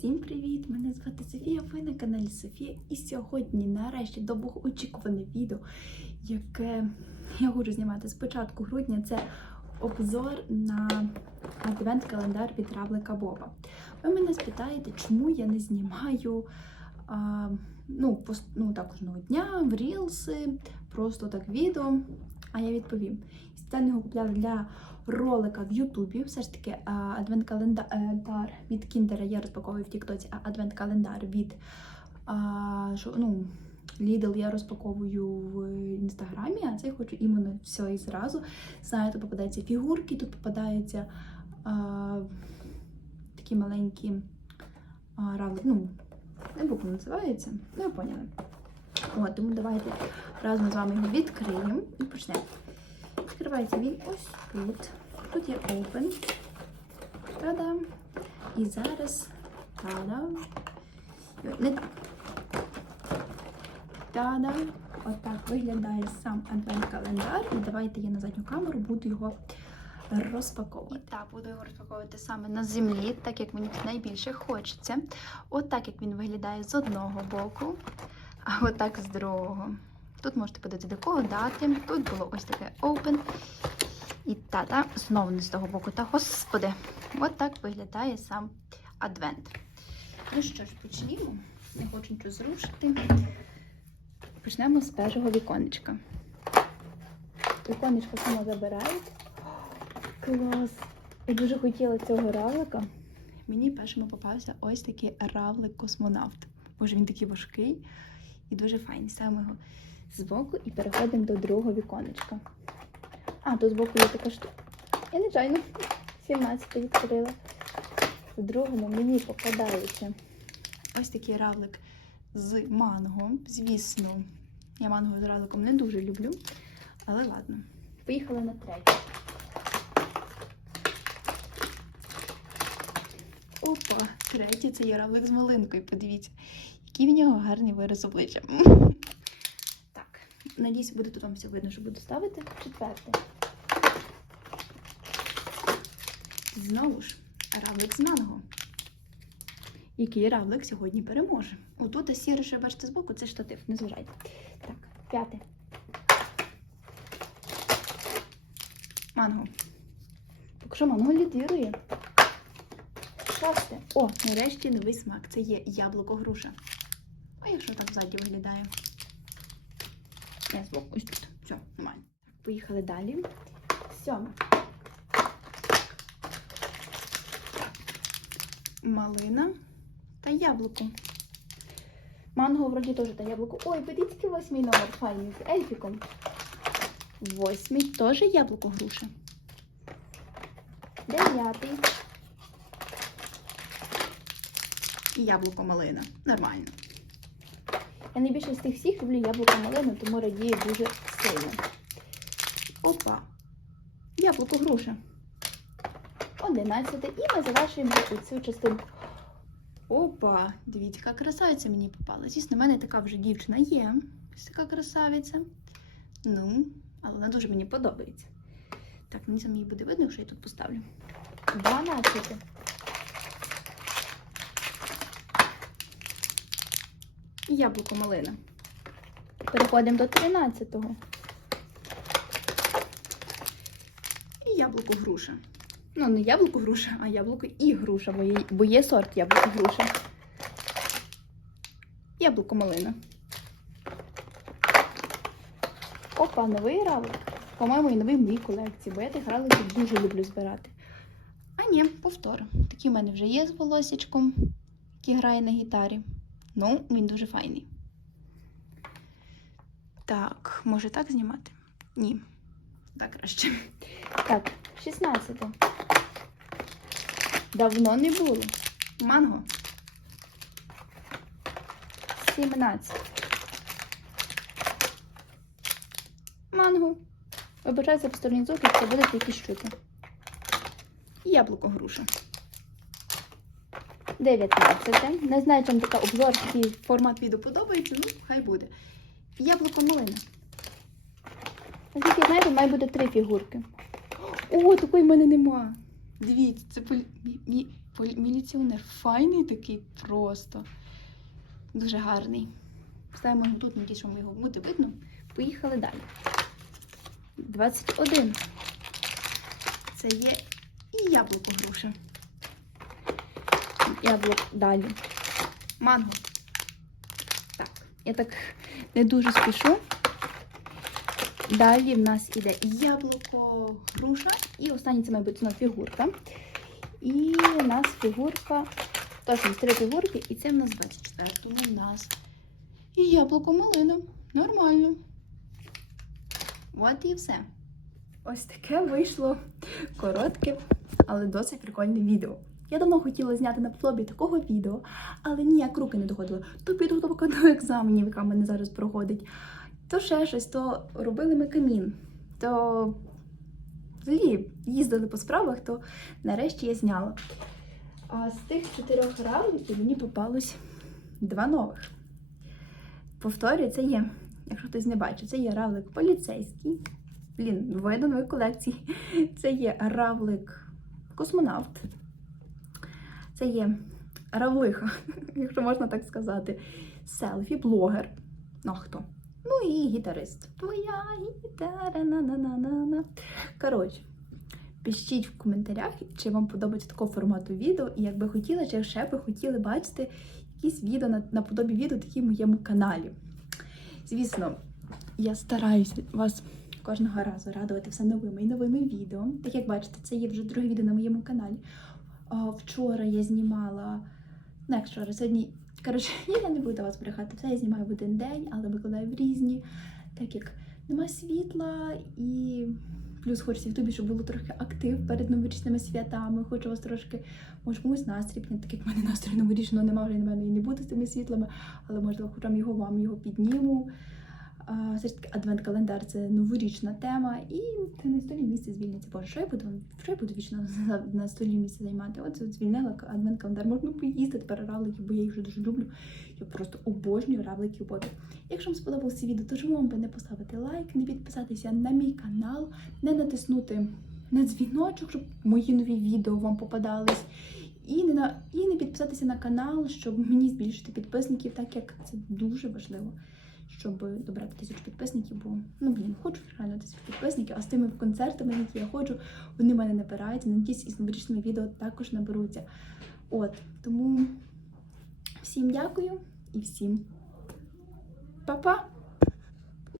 Всім привіт! Мене звати Софія, ви на каналі Софія. І сьогодні, нарешті, довгоочікуване відео, яке я хочу знімати з початку грудня. Це обзор на адвент-календар від Равлика Боба. Ви мене спитаєте, чому я не знімаю а, ну, пост, ну, так кожного дня в рілси, просто так відео. А я відповім. Спеціально його купляла для ролика в Ютубі. Все ж таки адвент-календар від Кіндера я розпаковую в Тіктоці, а адвент-календар від ну, Lidl я розпаковую в інстаграмі, а це я хочу іменно все і зразу. Знаю, тут попадаються фігурки, тут попадаються а, такі маленькі а, равлики, ну, не букву називаються, ну ви поняли. От, тому давайте разом з вами його відкриємо і почнемо. Відкривається він ось тут. Тут є open. Та-дам. І зараз. Та-дам. Та-дам. Отак виглядає сам адвент-календар. І давайте я на задню камеру буду його розпаковувати. І так, буду його розпаковувати саме на землі, так як мені найбільше хочеться. Отак, як він виглядає з одного боку, а отак з другого. Тут можете подати до кого дати. Тут було ось таке open. І та-та, знову не з того боку. Та господи, от так виглядає сам адвент. Ну що ж, почнімо. Не хочу нічого зрушити. Почнемо з першого віконечка. Віконечко само забирають. Клас! Я дуже хотіла цього равлика. Мені першому попався ось такий равлик-космонавт. Боже, він такий важкий і дуже файний. Ставимо його збоку і переходимо до другого віконечка. А, тут збоку є така штука. Я нечайно 17 відкрила. В другому мені попадається ось такий равлик з манго. Звісно, я манго з равликом не дуже люблю, але ладно. Поїхала на третій. Опа, третій це є равлик з малинкою. Подивіться, який в нього гарний вираз обличчя. Так, надіюсь, буде тут вам все видно, що буду ставити. Четверте. Знову ж, равлик з манго. Який равлик сьогодні переможе. Отут сіре, що бачите збоку, це штатив, не зважайте. Так, п'яте. Манго. Поки що манго лідирує. Шосте. О, нарешті новий смак. Це є яблуко груша. А якщо так ззаді виглядає? Не, збоку, ось тут. Все, нормально. Так, поїхали далі. Сьоме. Малина та яблуко. Манго вроді теж та яблуко. Ой, подивіться, восьмий номер файний з ельфіком. Восьмий теж яблуко груша. Дев'ятий. Яблуко малина. Нормально. Я найбільше з тих всіх люблю яблуко малину, тому радію дуже сильно. Опа. Яблуко груша. Одинадцяте. І ми завершуємо цю частинку. Опа, дивіться, яка красавиця мені попала. Звісно, в мене така вже дівчина є. Ось така красавиця. Ну, але вона дуже мені подобається. Так, мені саме її буде видно, якщо я тут поставлю. 12. Яблуко малина. Переходимо до 13-го. І яблуко груша. Ну, не яблуко груша, а яблуко і груша, бо є, бо є сорт яблуко груша. Яблуко малина. Опа, новий равлик. По-моєму, і новий в моїй колекції, бо я тих равликів дуже люблю збирати. А ні, повтор. Такий в мене вже є з волосічком, який грає на гітарі. Ну, він дуже файний. Так, може так знімати? Ні. Так краще. Так, 16. Давно не було. Манго. 17. Манго. Вибачайте посторонні звуки, якщо будуть якісь чути. Яблуко груша. 19. Не знаю, чим така обзор, такий формат відео подобається, ну, хай буде. Яблуко малина. Наскільки знаєте, має бути три фігурки. О, такої в мене нема. Дивіться, це полі... полі- міліціонер. Файний такий просто. Дуже гарний. Ставимо тут, надіюсь, що його буде видно. Поїхали далі. 21. Це є і яблуко груша. Яблуко далі. Манго. Так, я так не дуже спішу. Далі в нас іде яблуко, груша. І останнє це має бути знову фігурка. І у нас фігурка. Точно, три фігурки, і це в нас 24-му в нас. І яблуко малина. Нормально. От і все. Ось таке вийшло коротке, але досить прикольне відео. Я давно хотіла зняти на флобі такого відео, але ніяк руки не доходили. То підготовка до екзаменів, яка в мене зараз проходить, то ще щось, то робили ми камін, то взагалі їздили по справах, то нарешті я зняла. А з тих чотирьох равликів мені попалось два нових. Повторюю, це є, якщо хтось не бачив, це є равлик поліцейський. Блін, видно нових колекцій. Це є равлик космонавт. Це є равлиха, якщо можна так сказати. Селфі, блогер. Ну хто? Ну і гітарист. Твоя гітара на на на на на Коротше, пишіть в коментарях, чи вам подобається такого формату відео, і як би хотіли, чи ще би хотіли бачити якісь відео на, наподобі відео такі в моєму каналі. Звісно, я стараюся вас кожного разу радувати все новими і новими відео. Так як бачите, це є вже друге відео на моєму каналі. Вчора я знімала. Ну, як вчора, сьогодні. Коротше, я не буду вас брехати. Все я знімаю в один день, але викладаю в різні. Так як нема світла і. Плюс хочеться в ютубі, щоб було трохи актив перед новорічними святами. Хочу вас трошки, може комусь настрій так як в мене настрою новорічного немає, вже на мене і не буде з тими світлами, але можливо, хоча його вам його підніму. Все ж таки, адвент-календар це новорічна тема, і це на столі місце звільниться. Боже, що я буду що я буду вічно на, столі місце займати? От звільнила адвент-календар. Можна поїсти тепер равликів, бо я їх вже дуже люблю. Я просто обожнюю равликів Бобі. Якщо вам сподобалося відео, то чому вам би не поставити лайк, не підписатися на мій канал, не натиснути на дзвіночок, щоб мої нові відео вам попадались. І не на і не підписатися на канал, щоб мені збільшити підписників, так як це дуже важливо щоб добрати тисячу підписників, бо ну блін, хочу реально тисячу підписників, а з тими концертами, які я ходжу, вони в мене набираються. якісь із новорічними відео також наберуться. От тому всім дякую і всім па-па!